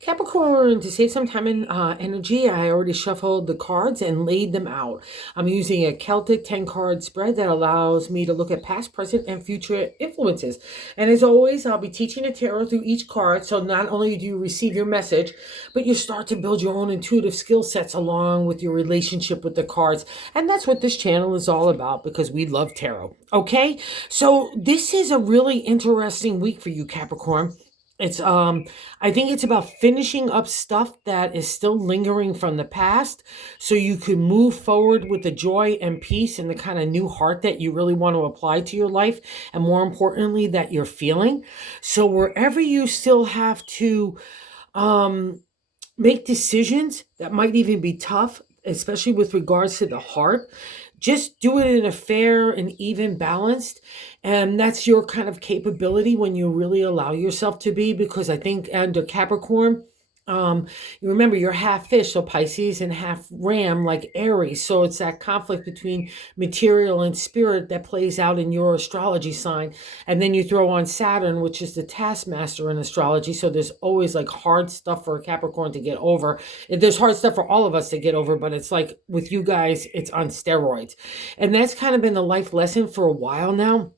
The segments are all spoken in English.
Capricorn, to save some time and energy, I already shuffled the cards and laid them out. I'm using a Celtic 10 card spread that allows me to look at past, present, and future influences. And as always, I'll be teaching the tarot through each card. So not only do you receive your message, but you start to build your own intuitive skill sets along with your relationship with the cards. And that's what this channel is all about because we love tarot. Okay, so this is a really interesting week for you, Capricorn. It's I think it's about finishing up stuff that is still lingering from the past so you can move forward with the joy and peace and the kind of new heart that you really want to apply to your life, and more importantly that you're feeling. So wherever you still have to um make decisions that might even be tough, especially with regards to the heart, just do it in a fair and even balanced. And that's your kind of capability when you really allow yourself to be, because I think under Capricorn, you remember you're half fish, so Pisces, and half ram, like Aries. So it's that conflict between material and spirit that plays out in your astrology sign. And then you throw on Saturn, which is the taskmaster in astrology. So there's always like hard stuff for a Capricorn to get over. There's hard stuff for all of us to get over, but it's like with you guys, it's on steroids. And that's kind of been the life lesson for a while now.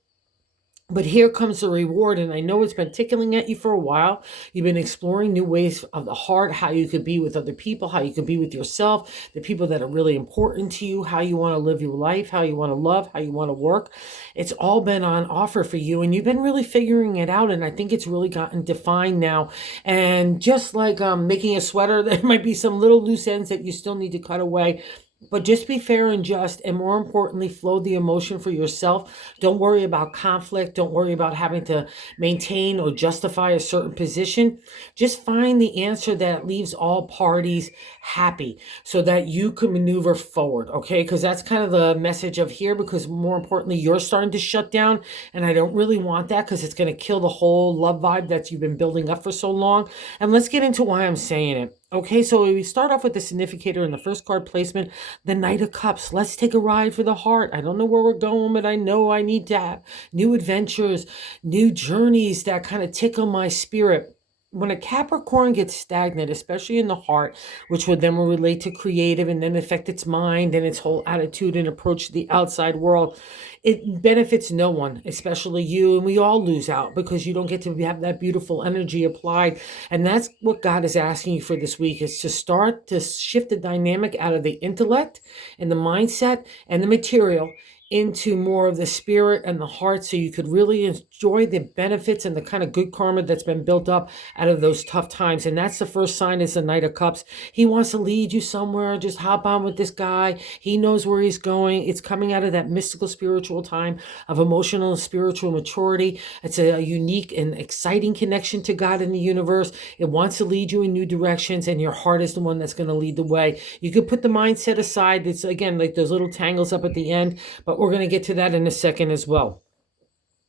But here comes the reward, and I know it's been tickling at you for a while. You've been exploring new ways of the heart, how you could be with other people, how you could be with yourself, the people that are really important to you, how you want to live your life, how you want to love, how you want to work. It's all been on offer for you, and you've been really figuring it out, and I think it's really gotten defined now. And just like making a sweater, there might be some little loose ends that you still need to cut away. But just be fair and just, and more importantly, flow the emotion for yourself. Don't worry about conflict. Don't worry about having to maintain or justify a certain position. Just find the answer that leaves all parties happy so that you can maneuver forward, okay? Because that's kind of the message of here, because more importantly, you're starting to shut down, and I don't really want that because it's going to kill the whole love vibe that you've been building up for so long. And let's get into why I'm saying it. Okay, so we start off with the significator in the first card placement, the Knight of Cups. Let's take a ride for the heart. I don't know where we're going, but I know I need to have new adventures, new journeys that kind of tickle my spirit. When a Capricorn gets stagnant, especially in the heart, which would then relate to creative and then affect its mind and its whole attitude and approach to the outside world, it benefits no one, especially you. And we all lose out because you don't get to have that beautiful energy applied. And that's what God is asking you for this week, is to start to shift the dynamic out of the intellect and the mindset and the material into more of the spirit and the heart, so you could really enjoy the benefits and the kind of good karma that's been built up out of those tough times. And that's the first sign, is the Knight of Cups. He wants to lead you somewhere. Just hop on with this guy. He knows where he's going. It's coming out of that mystical spiritual time of emotional and spiritual maturity. It's a unique and exciting connection to God and the universe. It wants to lead you in new directions, and your heart is the one that's going to lead the way. You could put the mindset aside. It's, again, like those little tangles up at the end, but we're going to get to that in a second as well.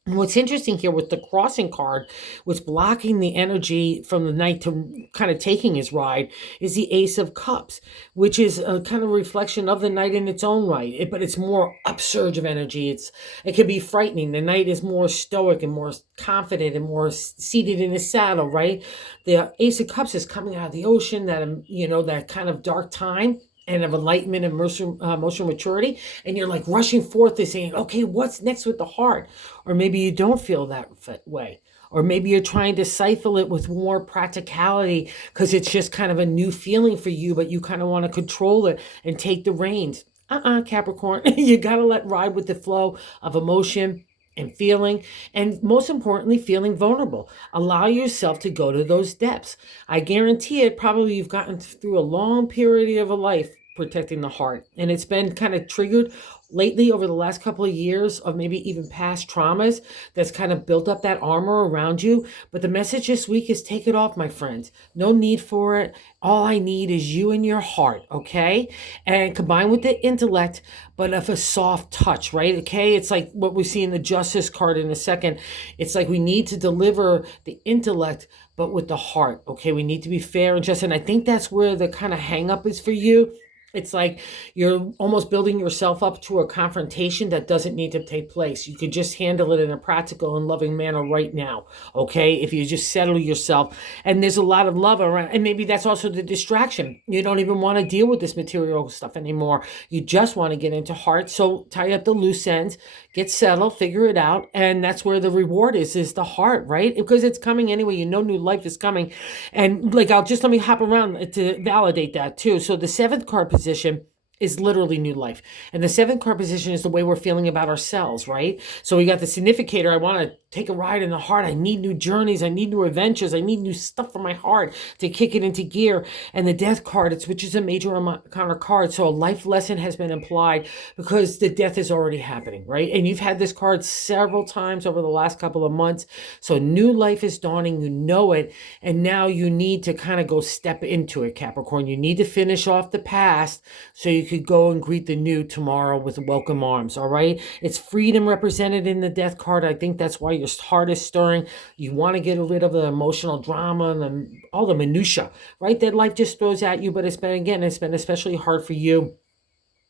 And what's interesting here with the crossing card, what's blocking the energy from the knight to kind of taking his ride, is the Ace of Cups, which is a kind of reflection of the knight in its own right. But it's more upsurge of energy. It can be frightening. The knight is more stoic and more confident and more seated in his saddle, right? The Ace of Cups is coming out of the ocean, that kind of dark time and of enlightenment and emotional maturity, and you're like rushing forth to saying, okay, what's next with the heart? Or maybe you don't feel that way, or maybe you're trying to stifle it with more practicality because it's just kind of a new feeling for you, but you kind of want to control it and take the reins. Capricorn, you got to let ride with the flow of emotion and feeling, and most importantly, feeling vulnerable. Allow yourself to go to those depths. I guarantee it, probably you've gotten through a long period of a life protecting the heart, and it's been kind of triggered lately over the last couple of years of maybe even past traumas that's kind of built up that armor around you. But the message this week is, take it off, my friends. No need for it. All I need is you and your heart, okay? And combined with the intellect, but of a soft touch, right? Okay, it's like what we see in the Justice card in a second. It's like we need to deliver the intellect, but with the heart, okay? We need to be fair and just, and I think that's where the kind of hang up is for you. It's like you're almost building yourself up to a confrontation that doesn't need to take place. You could just handle it in a practical and loving manner right now. Okay. If you just settle yourself, and there's a lot of love around, and maybe that's also the distraction. You don't even want to deal with this material stuff anymore. You just want to get into heart. So tie up the loose ends, get settled, figure it out. And that's where the reward is the heart, right? Because it's coming anyway. You know, new life is coming. And like, let me hop around to validate that too. So the seventh card position is literally new life. And the seventh card position is the way we're feeling about ourselves, right? So we got the significator. I want to take a ride in the heart. I need new journeys. I need new adventures. I need new stuff for my heart to kick it into gear. And the death card, which is a major kind of card. So a life lesson has been implied because the death is already happening, right? And you've had this card several times over the last couple of months. So new life is dawning. You know it. And now you need to kind of go step into it, Capricorn. You need to finish off the past so you could go and greet the new tomorrow with welcome arms, all right? It's freedom represented in the death card. I think that's why your heart is stirring. You want to get rid of the emotional drama and all the minutia, right? That life just throws at you, but it's been especially hard for you.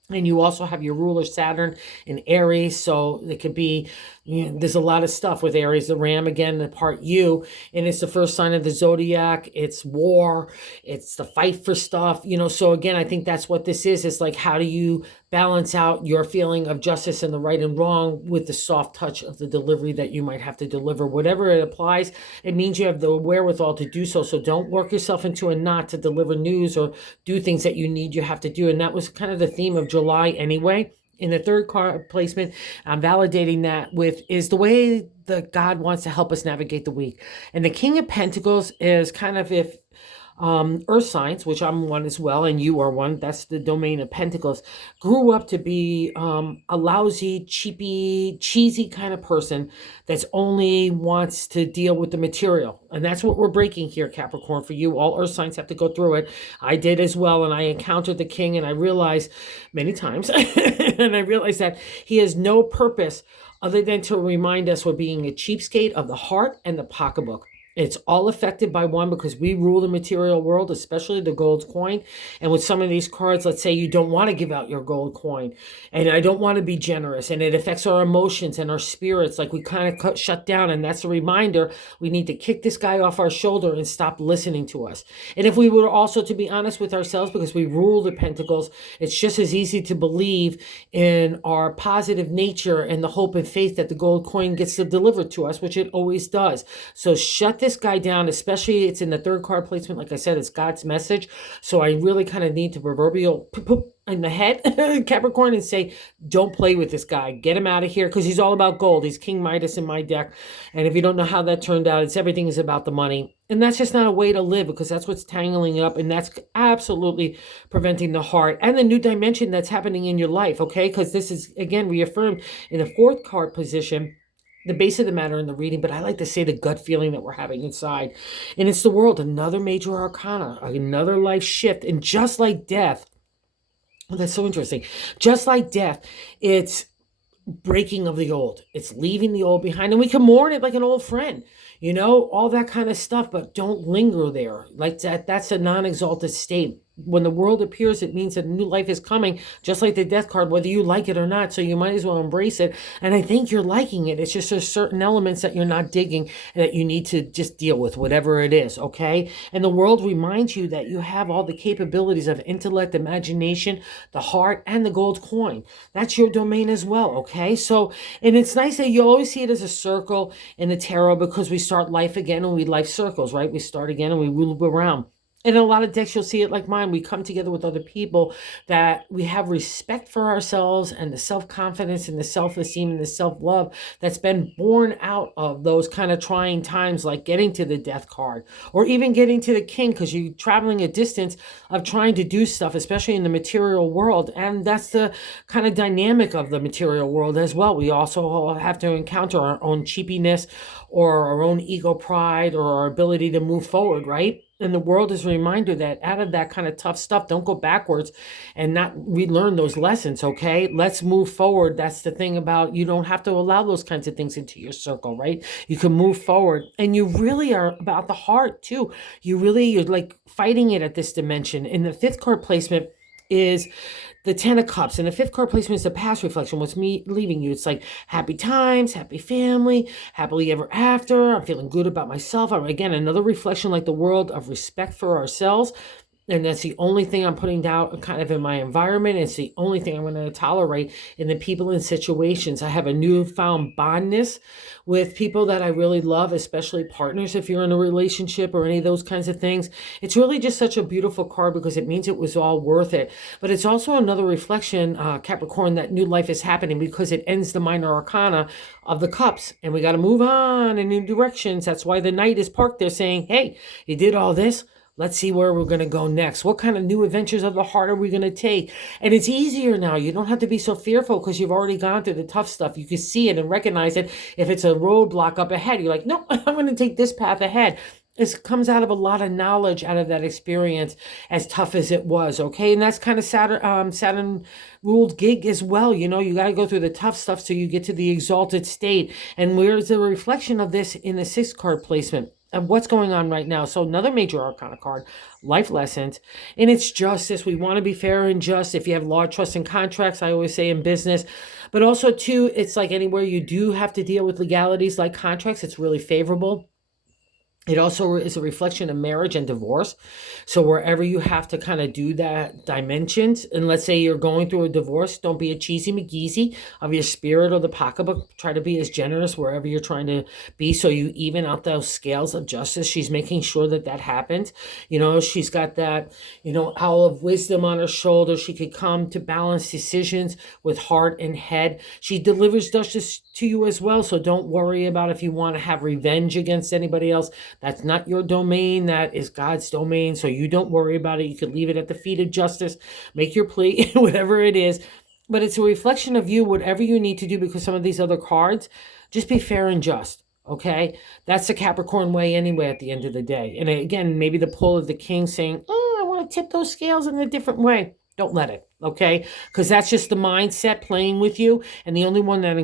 And you also have your ruler Saturn in Aries. So it could be, there's a lot of stuff with Aries, the ram again, the part you, and it's the first sign of the zodiac. It's war. It's the fight for stuff, so again, I think that's what this is. It's like, how do you balance out your feeling of justice and the right and wrong with the soft touch of the delivery that you might have to deliver? Whatever it applies, it means you have the wherewithal to do so. So don't work yourself into a knot to deliver news or do things that you have to do. And that was kind of the theme of July anyway. In the third card placement, I'm validating that with is the way that God wants to help us navigate the week. And the King of Pentacles is kind of if earth signs, which I'm one as well, and you are one, that's the domain of Pentacles, grew up to be a lousy, cheapy, cheesy kind of person that's only wants to deal with the material. And that's what we're breaking here, Capricorn, for you. All earth signs have to go through it. I did as well, and I encountered the king, and I realized many times, and I realized that he has no purpose other than to remind us we're being a cheapskate of the heart and the pocketbook. It's all affected by one because we rule the material world, especially the gold coin. And with some of these cards, let's say you don't want to give out your gold coin and I don't want to be generous, and it affects our emotions and our spirits. Like we kind of shut down, and that's a reminder we need to kick this guy off our shoulder and stop listening to us. And if we were also to be honest with ourselves, because we rule the pentacles, it's just as easy to believe in our positive nature and the hope and faith that the gold coin gets delivered to us, which it always does. So shut this guy down, especially it's in the third card placement. Like I said, it's God's message. So I really kind of need to proverbial poop in the head, Capricorn, and say, don't play with this guy. Get him out of here, because he's all about gold. He's King Midas in my deck. And if you don't know how that turned out, everything is about the money. And that's just not a way to live, because that's what's tangling up, and that's absolutely preventing the heart and the new dimension that's happening in your life, okay? Because this is, again, reaffirmed in the fourth card position, the base of the matter in the reading, but I like to say the gut feeling that we're having inside. And it's the world, another major arcana, another life shift. And just like death, oh, that's so interesting. Just like death, it's breaking of the old. It's leaving the old behind, and we can mourn it like an old friend, all that kind of stuff, but don't linger there. Like that's a non-exalted state. When the world appears, it means that a new life is coming, just like the death card, whether you like it or not. So you might as well embrace it. And I think you're liking it. It's just there's certain elements that you're not digging and that you need to just deal with, whatever it is, okay? And the world reminds you that you have all the capabilities of intellect, imagination, the heart, and the gold coin. That's your domain as well, okay? So, and it's nice that you always see it as a circle in the tarot, because we start life again and we life circles, right? We start again and we loop around. And in a lot of decks, you'll see it like mine. We come together with other people that we have respect for ourselves, and the self-confidence and the self-esteem and the self-love that's been born out of those kind of trying times, like getting to the death card or even getting to the king, because you're traveling a distance of trying to do stuff, especially in the material world. And that's the kind of dynamic of the material world as well. We also have to encounter our own cheapiness or our own ego pride or our ability to move forward, right? And the world is a reminder that out of that kind of tough stuff, don't go backwards and not relearn those lessons, okay? Let's move forward. That's the thing about, you don't have to allow those kinds of things into your circle, right? You can move forward. And you really are about the heart too. You're like fighting it at this dimension. In the fifth card placement, is the Ten of Cups. And the fifth card placement is the past reflection. What's me leaving you? It's like happy times, happy family, happily ever after. I'm feeling good about myself. Again, another reflection like the world of respect for ourselves. And that's the only thing I'm putting down kind of in my environment. It's the only thing I'm going to tolerate in the people and situations. I have a newfound bondness with people that I really love, especially partners if you're in a relationship or any of those kinds of things. It's really just such a beautiful card because it means it was all worth it. But it's also another reflection, Capricorn, that new life is happening because it ends the minor arcana of the cups. And we got to move on in new directions. That's why the knight is parked there saying, hey, you did all this. Let's see where we're going to go next. What kind of new adventures of the heart are we going to take? And it's easier now. You don't have to be so fearful because you've already gone through the tough stuff. You can see it and recognize it. If it's a roadblock up ahead, you're like, no, I'm going to take this path ahead. It comes out of a lot of knowledge out of that experience, as tough as it was, okay? And that's kind of Saturn ruled gig as well. You know, you got to go through the tough stuff so you get to the exalted state. And where's the reflection of this in the sixth card placement? Of what's going on right now. So another major arcana card, life lessons, and it's justice. We want to be fair and just. If you have law, trust, and contracts, I always say in business, but also too, it's like anywhere you do have to deal with legalities like contracts, it's really favorable. It also is a reflection of marriage and divorce. So wherever you have to kind of do that dimensions, and let's say you're going through a divorce, don't be a cheesy McGeezy of your spirit or the pocketbook. Try to be as generous wherever you're trying to be so you even out those scales of justice. She's making sure that that happens. You know, she's got that, you know, owl of wisdom on her shoulder. She could come to balance decisions with heart and head. She delivers justice to you as well. So don't worry about if you want to have revenge against anybody else. That's not your domain. That is God's domain. So you don't worry about it. You could leave it at the feet of justice. Make your plea, whatever it is. But it's a reflection of you, whatever you need to do, because some of these other cards, just be fair and just. Okay? That's the Capricorn way anyway at the end of the day. And again, maybe the pull of the king saying, oh, I want to tip those scales in a different way. Don't let it, okay? Because that's just the mindset playing with you, and the only one that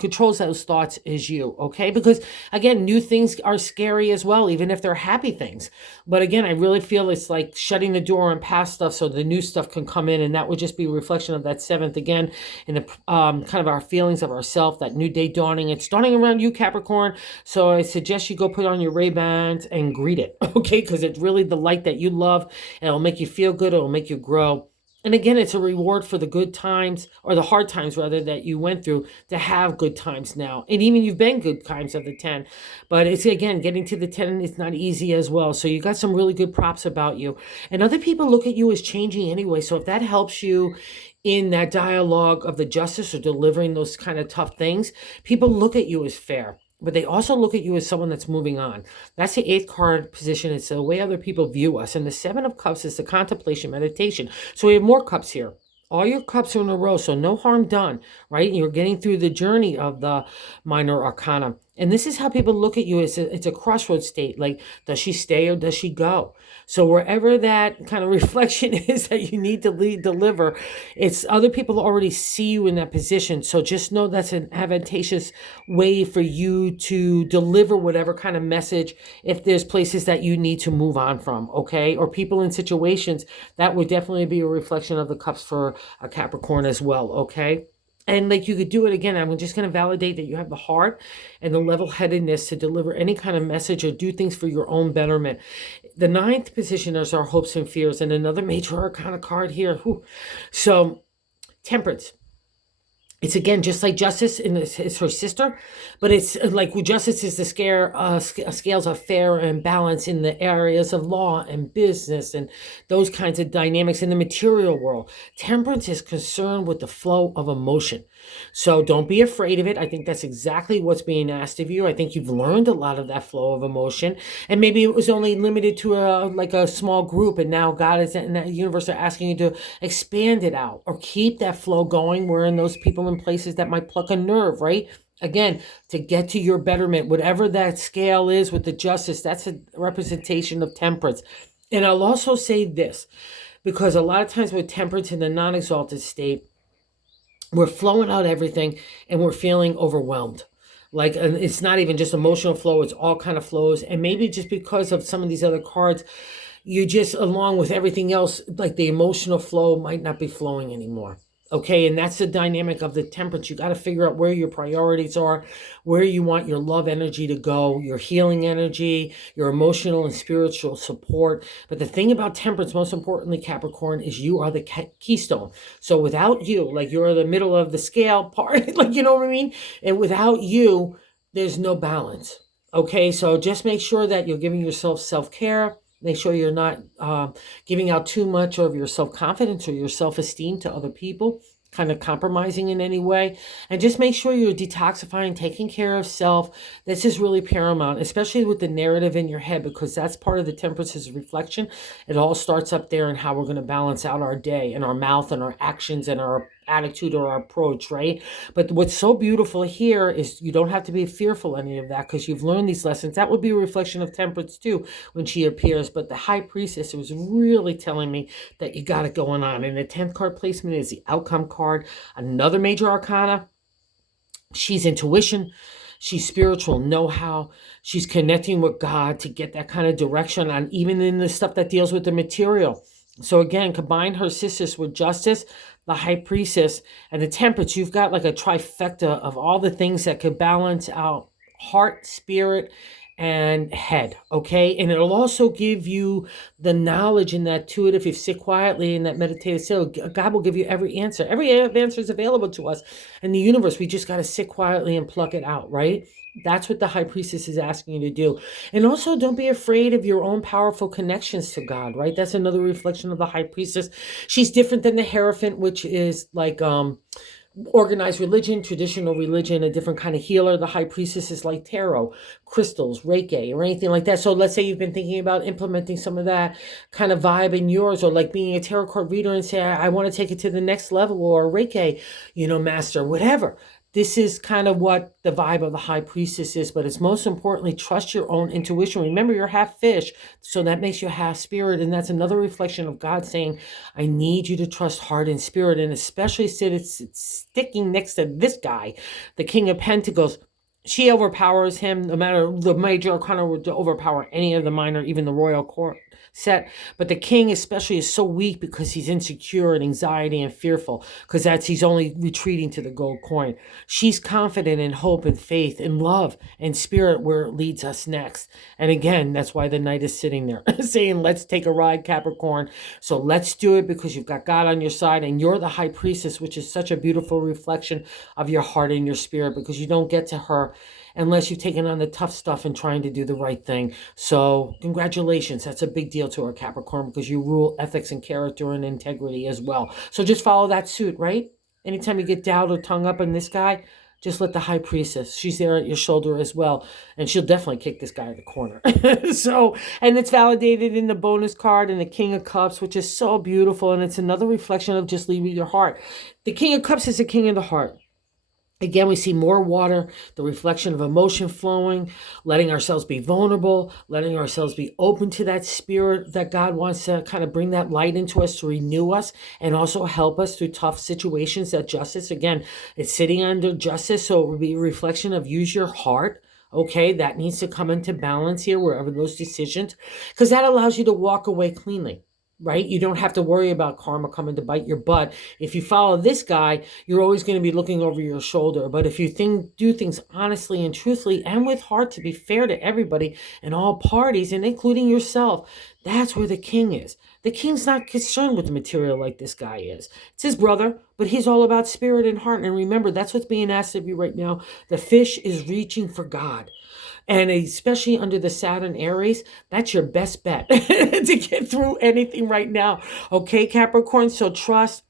controls those thoughts is you, okay? Because again, new things are scary as well, even if they're happy things. But again, I really feel it's like shutting the door on past stuff so the new stuff can come in, and that would just be a reflection of that seventh again, in the kind of our feelings of ourself, that new day dawning. It's dawning around you, Capricorn. So I suggest you go put on your Ray-Bans and greet it, okay? Because it's really the light that you love, and it'll make you feel good. It'll make you grow. And again, it's a reward for the good times, or the hard times rather, that you went through to have good times now. And even you've been good times of the 10. But it's, again, getting to the 10 is not easy as well. So you got some really good props about you. And other people look at you as changing anyway. So if that helps you in that dialogue of the justice or delivering those kind of tough things, people look at you as fair. But they also look at you as someone that's moving on. That's the eighth card position. It's the way other people view us. And the seven of cups is the contemplation, meditation. So we have more cups here. All your cups are in a row, so no harm done, right? You're getting through the journey of the minor arcana. And this is how people look at you. It's a crossroads state. Like, does she stay or does she go? So wherever that kind of reflection is that you need to deliver, it's other people already see you in that position. So just know that's an advantageous way for you to deliver whatever kind of message, if there's places that you need to move on from, okay? Or people in situations, that would definitely be a reflection of the cups for a Capricorn as well, okay? And like you could do it again. I'm just going to validate that you have the heart and the level-headedness to deliver any kind of message or do things for your own betterment. The ninth position is our hopes and fears, and another major arcana card here. Whew. So temperance. It's again just like justice is her sister, but it's like justice is the scales of fair and balance in the areas of law and business and those kinds of dynamics in the material world. Temperance is concerned with the flow of emotion. So don't be afraid of it. I think that's exactly what's being asked of you. I think you've learned a lot of that flow of emotion, and maybe it was only limited to a small group, and now God is in that universe are asking you to expand it out or keep that flow going. We're in those people in places that might pluck a nerve, right? Again, to get to your betterment, whatever that scale is with the justice, that's a representation of temperance. And I'll also say this, because a lot of times with temperance in the non-exalted state, we're flowing out everything and we're feeling overwhelmed. Like, and it's not even just emotional flow, it's all kind of flows. And maybe just because of some of these other cards, you just, along with everything else, like the emotional flow might not be flowing anymore. Okay, and that's the dynamic of the temperance. You got to figure out where your priorities are, where you want your love energy to go, your healing energy, your emotional and spiritual support. But the thing about temperance, most importantly, Capricorn, is you are the keystone. So without you, like you're the middle of the scale part, like, you know what I mean? And without you, there's no balance. Okay, so just make sure that you're giving yourself self-care. Make sure you're not giving out too much of your self-confidence or your self-esteem to other people, kind of compromising in any way. And just make sure you're detoxifying, taking care of self. This is really paramount, especially with the narrative in your head, because that's part of the temperance's reflection. It all starts up there and how we're going to balance out our day and our mouth and our actions and our attitude or our approach, right? But what's so beautiful here is you don't have to be fearful of any of that, because you've learned these lessons. That would be a reflection of temperance too when she appears. But the high priestess was really telling me that you got it going on. And the 10th card placement is the outcome card, another major arcana. She's intuition. She's spiritual know-how. She's connecting with God to get that kind of direction on, even in the stuff that deals with the material. So again, combine her sisters with justice, the high priestess, and the temperance. You've got like a trifecta of all the things that could balance out heart, spirit, and head. Okay. And it'll also give you the knowledge in that too. If you sit quietly in that meditative state, God will give you every answer. Every answer is available to us in the universe. We just got to sit quietly and pluck it out, right? That's what the high priestess is asking you to do. And also, don't be afraid of your own powerful connections to God, right? That's another reflection of the high priestess. She's different than the Hierophant, which is like organized religion, traditional religion, a different kind of healer. The high priestess is like tarot, crystals, Reiki, or anything like that. So let's say you've been thinking about implementing some of that kind of vibe in yours, or like being a tarot card reader and say, I want to take it to the next level, or Reiki, master, whatever. This is kind of what the vibe of the high priestess is, but it's most importantly, trust your own intuition. Remember, you're half fish, so that makes you half spirit, and that's another reflection of God saying, I need you to trust heart and spirit, and especially since it's sticking next to this guy, the King of Pentacles. She overpowers him, no matter the major arcana would overpower any of the minor, even the royal court set. But the king especially is so weak because he's insecure and anxiety and fearful, because he's only retreating to the gold coin. She's confident in hope and faith and love and spirit where it leads us next. And again, that's why the knight is sitting there saying, let's take a ride, Capricorn. So let's do it, because you've got God on your side and you're the high priestess, which is such a beautiful reflection of your heart and your spirit, because you don't get to her unless you've taken on the tough stuff and trying to do the right thing. So congratulations. That's a big deal to our Capricorn, because you rule ethics and character and integrity as well. So just follow that suit, right? Anytime you get doubt or tongue up in this guy, just let the high priestess, she's there at your shoulder as well. And she'll definitely kick this guy in the corner. So, and it's validated in the bonus card and the King of Cups, which is so beautiful. And it's another reflection of just leaving your heart. The King of Cups is the king of the heart. Again, we see more water, the reflection of emotion flowing, letting ourselves be vulnerable, letting ourselves be open to that spirit that God wants to kind of bring that light into us to renew us and also help us through tough situations. That justice, again, it's sitting under justice, so it would be a reflection of use your heart. Okay, that needs to come into balance here, wherever those decisions, because that allows you to walk away cleanly. Right? You don't have to worry about karma coming to bite your butt. If you follow this guy, you're always going to be looking over your shoulder. But if you do things honestly and truthfully and with heart, to be fair to everybody and all parties, and including yourself, that's where the king is. The king's not concerned with the material like this guy is. It's his brother, but he's all about spirit and heart. And remember, that's what's being asked of you right now. The fish is reaching for God. And especially under the Saturn Aries, that's your best bet to get through anything right now. Okay, Capricorn? So trust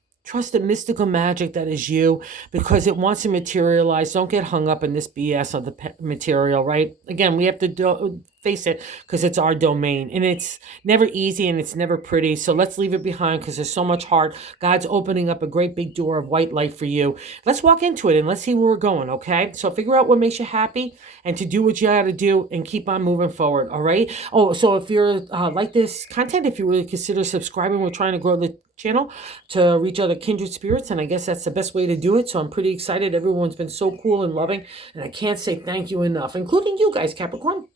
the mystical magic that is you, because it wants to materialize. Don't get hung up in this BS of the material, right? Again, we have to face it, because it's our domain, and it's never easy and it's never pretty. So let's leave it behind, because there's so much heart. God's opening up a great big door of white light for you. Let's walk into it and let's see where we're going. Okay, so figure out what makes you happy and to do what you got to do and keep on moving forward. All right. Oh, so if you're like this content, if you really consider subscribing, we're trying to grow the channel to reach other kindred spirits, and I guess that's the best way to do it. So I'm pretty excited. Everyone's been so cool and loving, and I can't say thank you enough, including you guys, Capricorn.